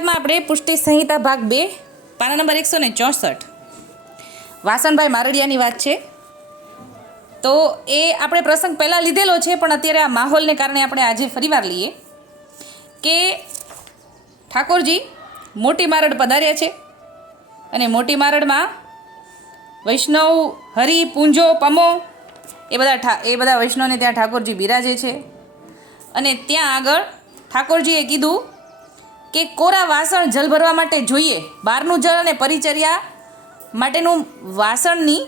માં આપણે પુષ્ટિ સંહિતા ભાગ બે, પાના નંબર એકસો ને ચોસઠ. વાસણભાઈ મારડિયાની વાત છે. તો એ આપણે પ્રસંગ પહેલાં લીધેલો છે, પણ અત્યારે આ માહોલને કારણે આપણે આજે ફરીવાર લઈએ કે ઠાકોરજી મોટી મારડ પધાર્યા છે અને મોટી મારડમાં વૈષ્ણવ, હરિ, પૂંજો, પમો એ બધા ઠા, એ બધા વૈષ્ણવને ત્યાં ઠાકોરજી બિરાજે છે. અને ત્યાં આગળ ઠાકોરજીએ કીધું કે કોરા વાસણ જલ ભરવા માટે જોઈએ? બહારનું જળ અને પરિચર્યા માટેનું વાસણની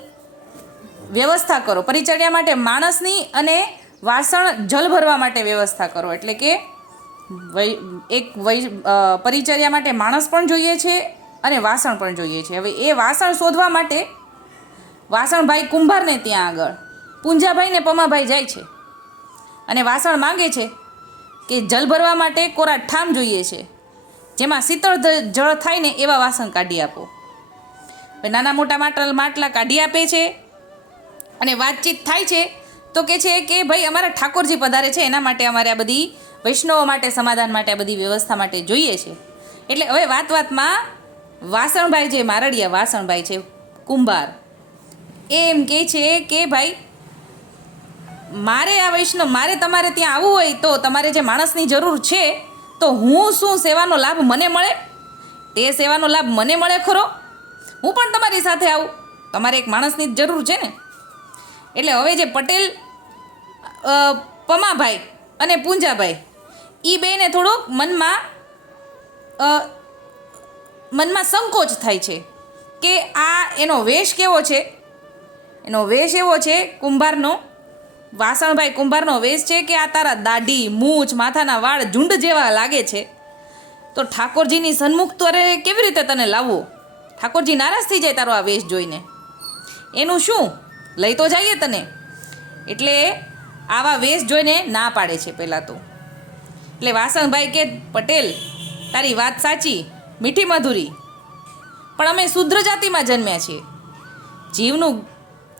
વ્યવસ્થા કરો. પરિચર્યા માટે માણસની અને વાસણ જલ ભરવા માટે વ્યવસ્થા કરો. એટલે કે એક પરિચર્યા માટે માણસ પણ જોઈએ છે અને વાસણ પણ જોઈએ છે. હવે એ વાસણ શોધવા માટે વાસણભાઈ કુંભારને ત્યાં આગળ, પૂંજાભાઈ ને પમાભાઈ જાય છે. અને વાસણ માંગે છે કે જલ ભરવા માટે કોરા ઠામ જોઈએ છે. જેમાં શીતળ જળ થાય ને એવા વાસણ કાઢી આપો. નાના મોટા માટલ, માટલા કાઢી આપે છે અને વાતચીત થાય છે તો કે છે કે ભાઈ અમારા ઠાકોરજી પધારે છે એના માટે અમારે આ બધી વૈષ્ણવો માટે, સમાધાન માટે, આ બધી વ્યવસ્થા માટે જોઈએ છે. એટલે હવે વાત વાતમાં વાસણભાઈ જે મારડિયા વાસણભાઈ છે, કુંભાર, એમ કહે છે કે ભાઈ, મારે આ વૈષ્ણવ, મારે તમારે ત્યાં આવવું હોય તો તમારે જે માણસની જરૂર છે તો હું શું સેવાનો લાભ મને મળે? તે સેવાનો લાભ મને મળે ખરો? હું પણ તમારી સાથે આવું. તમારે એક માણસની જ જરૂર છે ને? એટલે હવે જે પટેલ પમાભાઈ અને પૂંજાભાઈ એ બેને થોડોક મનમાં મનમાં સંકોચ થાય છે કે આ એનો વેશ કેવો છે? એનો વેશ એવો છે કુંભારનો? વાસણભાઈ કુંભારનો વેશ છે કે આ તારા દાઢી, મૂછ, માથાના વાળ ઝુંડ જેવા લાગે છે? તો ઠાકોરજીની સન્મુખ ત્વરે કેવી રીતે તને લાવવો? ઠાકોરજી નારાજ થઈ જાય તારો આ વેશ જોઈને. એનું શું? લઈ તો જઈએ તને. એટલે આવા વેશ જોઈને ના પાડે છે પહેલાં તો. એટલે વાસણભાઈ કે, પટેલ, તારી વાત સાચી, મીઠી મધુરી. પણ અમે શુદ્ર જાતિમાં જન્મ્યા છીએ. જીવનું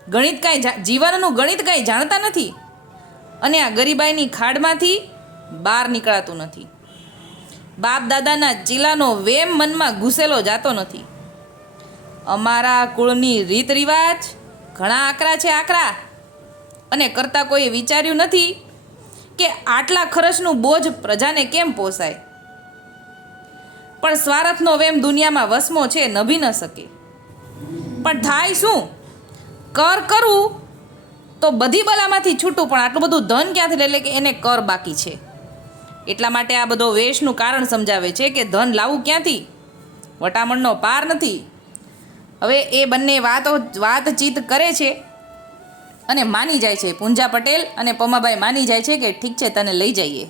ગણિત કાંઈ જીવનનું ગણિત કાંઈ જાણતા નથી અને આ ગરીબાઈની ખાડમાંથી બહાર નીકળાતું નથી. બાપ દાદાના ચીલાનો વેમ મનમાં ઘૂસેલો જાતો નથી. અમારા કુળની રીત રિવાજ ઘણા આકરા છે આકરા અને કરતાં કોઈએ વિચાર્યું નથી કે આટલા ખર્ચનું બોજ પ્રજાને કેમ પોસાય? પણ સ્વાર્થનો વેમ દુનિયામાં વસમો છે નભી ન શકે. પણ થાય શું? કર કરવું તો બધી બલામાંથી છૂટું, પણ આટલું બધું ધન ક્યાંથી એટલે કે એને કર બાકી છે? એટલા માટે આ બધો વેશનું કારણ સમજાવે છે કે ધન લાવવું ક્યાંથી? વટામણનો પાર નથી. હવે એ બંને વાતો, વાતચીત કરે છે અને માની જાય છે. પૂંજા પટેલ અને પમાભાઈ માની જાય છે કે ઠીક છે, તને લઈ જઈએ.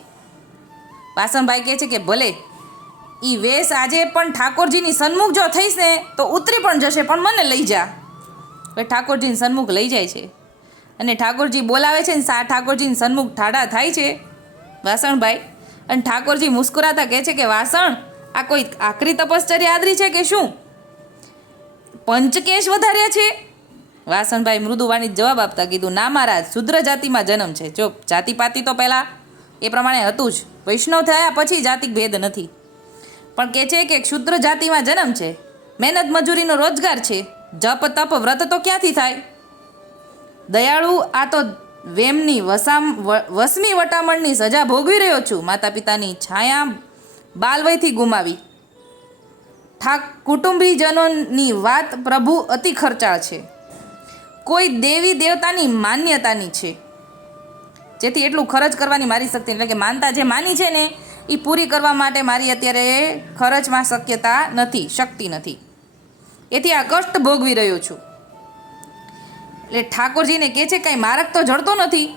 વાસણભાઈ કહે છે કે ભલે એ વેશ આજે પણ ઠાકોરજીની સન્મુખ જો થઈશ ને, તો ઉતરી પણ જશે, પણ મને લઈ જા. હવે ઠાકોરજીને સન્મુખ લઈ જાય છે. અને ઠાકોરજી બોલાવે છે ને સા ઠાકોરજીની સન્મુખ ઠાડા થાય છે, વાસણભાઈ. અને ઠાકોરજી મુસ્કુરાતા કહે છે કે, વાસણ, આ કોઈ આકરી તપશ્ચર્યા આદરી છે કે શું? પંચકેશ વધાર્યા છે? વાસણભાઈ મૃદુવાણી જવાબ આપતા કીધું, ના મહારાજ, શુદ્ર જાતિમાં જન્મ છે. જો જાતિપાતિ તો પહેલાં એ પ્રમાણે હતું જ. વૈષ્ણવ થયા પછી જાતિ ભેદ નથી. પણ કહે છે કે, ક્ષુદ્ર જાતિમાં જન્મ છે. મહેનત મજૂરીનો રોજગાર છે. જપ, તપ, વ્રત તો ક્યાંથી થાય? દયાળુ, આ તો વેમની વસામ વસમી વટામણની સજા ભોગવી રહ્યો છું. માતા પિતાની છાયા બાલવયથી ગુમાવી. ઠાક કુટુંબીજનોની વાત પ્રભુ અતિ ખર્ચાળ છે. કોઈ દેવી દેવતાની માન્યતાની છે. જેથી એટલું ખર્ચ કરવાની મારી શક્તિ એટલે કે માનતા જે માની છે ને એ પૂરી કરવા માટે મારી અત્યારે ખર્ચમાં શક્યતા નથી, શક્તિ નથી. એથી આ કષ્ટ ભોગવી રહ્યો છું. એટલે ઠાકોરજીને કહે છે, કાંઈ માર્ગ તો જડતો નથી.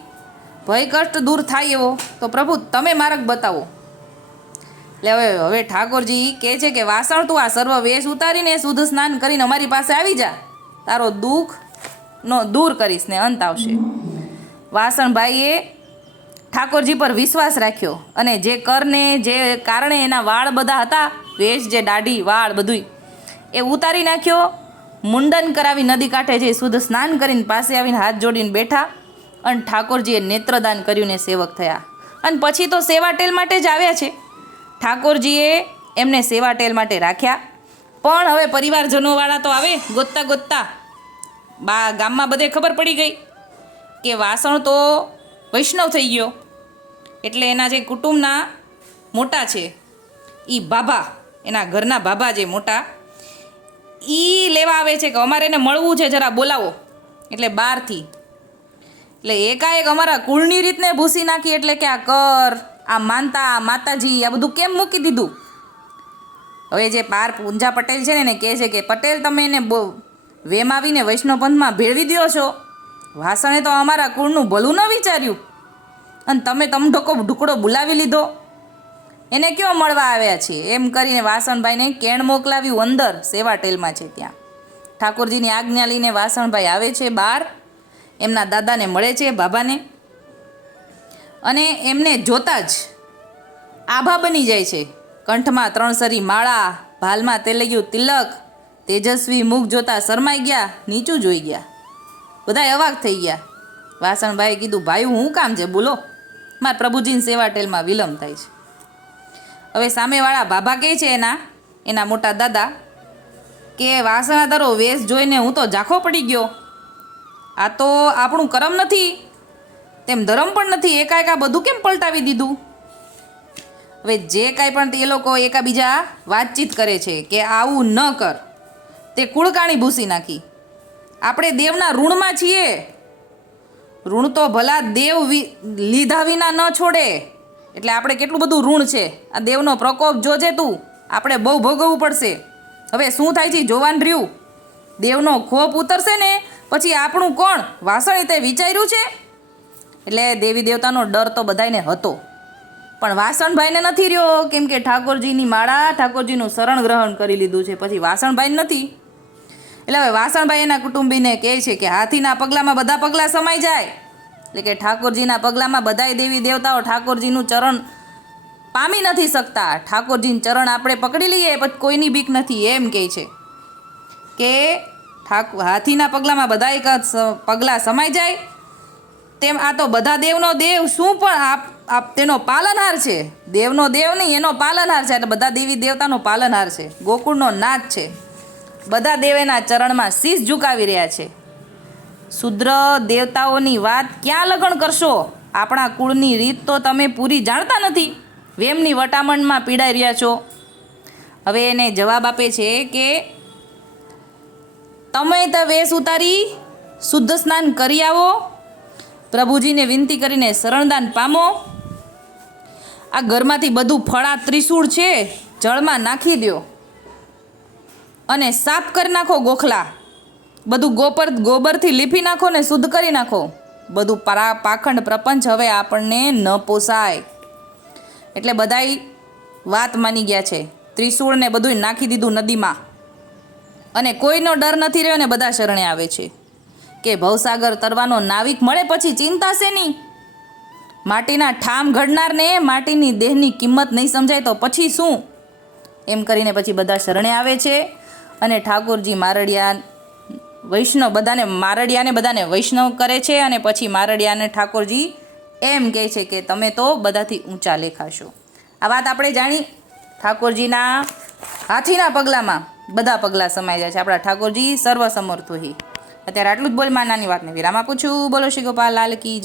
ભય, કષ્ટ દૂર થાય એવો. તો પ્રભુ, તમે માર્ગ બતાવો. એટલે હવે હવે ઠાકોરજી કહે છે કે, વાસણ તું આ સર્વ વેશ ઉતારીને શુદ્ધ સ્નાન કરીને અમારી પાસે આવી જા. તારો દુઃખ નો દૂર કરીશ ને અંત આવશે. વાસણભાઈએ ઠાકોરજી પર વિશ્વાસ રાખ્યો અને જે કરને, જે કારણે એના વાળ બધા હતા, વેશ, જે દાઢી, વાળ બધુંય એ ઉતારી નાખ્યો, મુંડન કરાવી નદી કાંઠે જઈ શુદ્ધ સ્નાન કરીને પાસે આવીને હાથ જોડીને બેઠા અને ઠાકોરજીએ નેત્રદાન કર્યું ને સેવક થયા. અને પછી તો સેવા ટેલ માટે જ આવ્યા છે. ઠાકોરજીએ એમને સેવા ટેલ માટે રાખ્યા. પણ હવે પરિવારજનોવાળા તો આવે ગોતતા ગોતતા બા ગામમાં બધે ખબર પડી ગઈ કે વાસણ તો વૈષ્ણવ થઈ ગયો. એટલે એના જે કુટુંબના મોટા છે એ બાબા, એના ઘરના બાબા જે મોટા એ લેવા આવે છે કે અમારે એને મળવું છે જરા બોલાવો. એટલે બહારથી એટલે એકાએક અમારા કુળની રીતને ભૂસી નાખી એટલે કે આ કર, આ માનતા માતાજી, આ બધું કેમ મૂકી દીધું? હવે જે પાર પૂંજા પટેલ છે ને, એને કહે છે કે, પટેલ, તમે એને બહુ વેમાવીને વૈષ્ણવપંથમાં ભેળવી દો છો. વાસણે તો અમારા કુળનું ભલું ન વિચાર્યું. અને તમે તમ ઢોકો ઢુકડો બોલાવી લીધો. એને કયો મળવા આવ્યા છે? એમ કરીને વાસણભાઈને કેણ મોકલાવ્યું અંદર, સેવા ટેલમાં છે ત્યાં. ઠાકોરજીની આજ્ઞા લઈને વાસણભાઈ આવે છે બહાર. એમના દાદાને મળે છે, બાબાને. અને એમને જોતા જ આભા બની જાય છે. કંઠમાં ત્રણસરી માળા, ભાલમાં તેલૈયું તિલક, તેજસ્વી મુખ જોતા શરમાઈ ગયા, નીચું જોઈ ગયા. બધા અવાક થઈ ગયા. વાસણભાઈએ કીધું, ભાઈ, હું કામ છે? બોલો. મારા પ્રભુજીની સેવા ટેલમાં વિલંબ થાય છે. હવે સામેવાળા બાબા કહે છે એના એના મોટા દાદા કે વાસણા તારો વેશ જોઈને હું તો ઝાંખો પડી ગયો. આ તો આપણું કરમ નથી, તેમ ધર્મ પણ નથી આ બધું કેમ પલટાવી દીધું? હવે જે કાંઈ પણ તે લોકો એકાબીજા વાતચીત કરે છે કે આવું ન કર, તે કુળકાણી ભૂસી નાખી. આપણે દેવના ઋણમાં છીએ. ઋણ તો ભલા દેવ લીધા વિના ન છોડે. એટલે આપણે કેટલું બધું ઋણ છે? આ દેવનો પ્રકોપ જોજે તું. આપણે બહુ ભોગવવું પડશે. હવે શું થાય છે? જોવાન રહ્યું. દેવનો ખોપ ઉતરશે ને, પછી આપણું કોણ? વાસણી તે વિચાર્યું છે? એટલે દેવી દેવતાનો ડર તો બધાયને હતો. પણ વાસણભાઈને નથી રહ્યો. કેમ કે ઠાકોરજીની માળા, ઠાકોરજીનું શરણ ગ્રહણ કરી લીધું છે. પછી વાસણભાઈ નથી. એટલે હવે વાસણભાઈ એના કુટુંબીને કહે છે કે હાથીના પગલામાં બધા પગલાં સમાઈ જાય. એટલે કે ઠાકોરજીના પગલામાં બધાય દેવી દેવતાઓ ઠાકોરજીનું ચરણ પામી નથી શકતા. ઠાકોરજીનું ચરણ આપણે પકડી લઈએ, પછી કોઈની બીક નથી, એમ કહે છે. કે ઠાક, હાથીના પગલામાં બધાય પગલાં સમાઈ જાય. તેમ આ તો બધા દેવનો દેવ શું પણ આપ આપ તેનો પાલનહાર છે. દેવનો દેવ નહીં, એનો પાલનહાર છે. એટલે બધા દેવી દેવતાનો પાલનહાર છે. ગોકુળનો નાથ છે. બધા દેવેના ચરણમાં શીશ ઝુકાવી રહ્યા છે. શુદ્ર દેવતાઓની વાત ક્યાં લગણ કરશો? આપણા કુળની રીત તો તમે પૂરી જાણતા નથી. વેમની વટામણમાં પીડાઈ રહ્યા છો. હવે એને જવાબ આપે છે કે, તમે તો વેશ ઉતારી, શુદ્ધ સ્નાન કરી આવો. પ્રભુજીને વિનંતી કરીને શરણદાન પામો. આ ઘરમાંથી બધું ફળા ત્રિશૂળ છે, જળમાં નાખી દો અને સાફ કરી નાખો ગોખલા. બધું ગોબર ગોબરથી લીપી નાખો ને શુદ્ધ કરી નાખો. બધું પરા પાખંડ પ્રપંચ હવે આપણને ન પોસાય. એટલે બધાય વાત માની ગયા છે. ત્રિશૂળને બધું નાખી દીધું નદીમાં. અને કોઈનો ડર નથી રહ્યો ને બધા શરણે આવે છે. કે ભવસાગર તરવાનો નાવિક મળે પછી ચિંતા શેની? માટીના ઠામ ઘડનારને માટીની દેહની કિંમત નહીં સમજાય તો પછી શું? એમ કરીને પછી બધા શરણે આવે છે. અને ઠાકોરજી મારડિયા વૈષ્ણવ બધાને, મારડિયાને બધાને વૈષ્ણવ કરે છે અને પછી મારડિયાને ઠાકોરજી એમ કહે છે કે તમે તો બધાથી ઊંચા લેખાશો. આ વાત આપણે જાણી. ઠાકોરજીના હાથીના પગલામાં બધા પગલાં સમાઈ જાય છે. આપણા ઠાકોરજી સર્વસમર્થ હોય અત્યારે આટલું જ બોલમાં નાની વાતને વિરામ આપું છું. બોલો શ્રી ગોપાલ, લાલ કી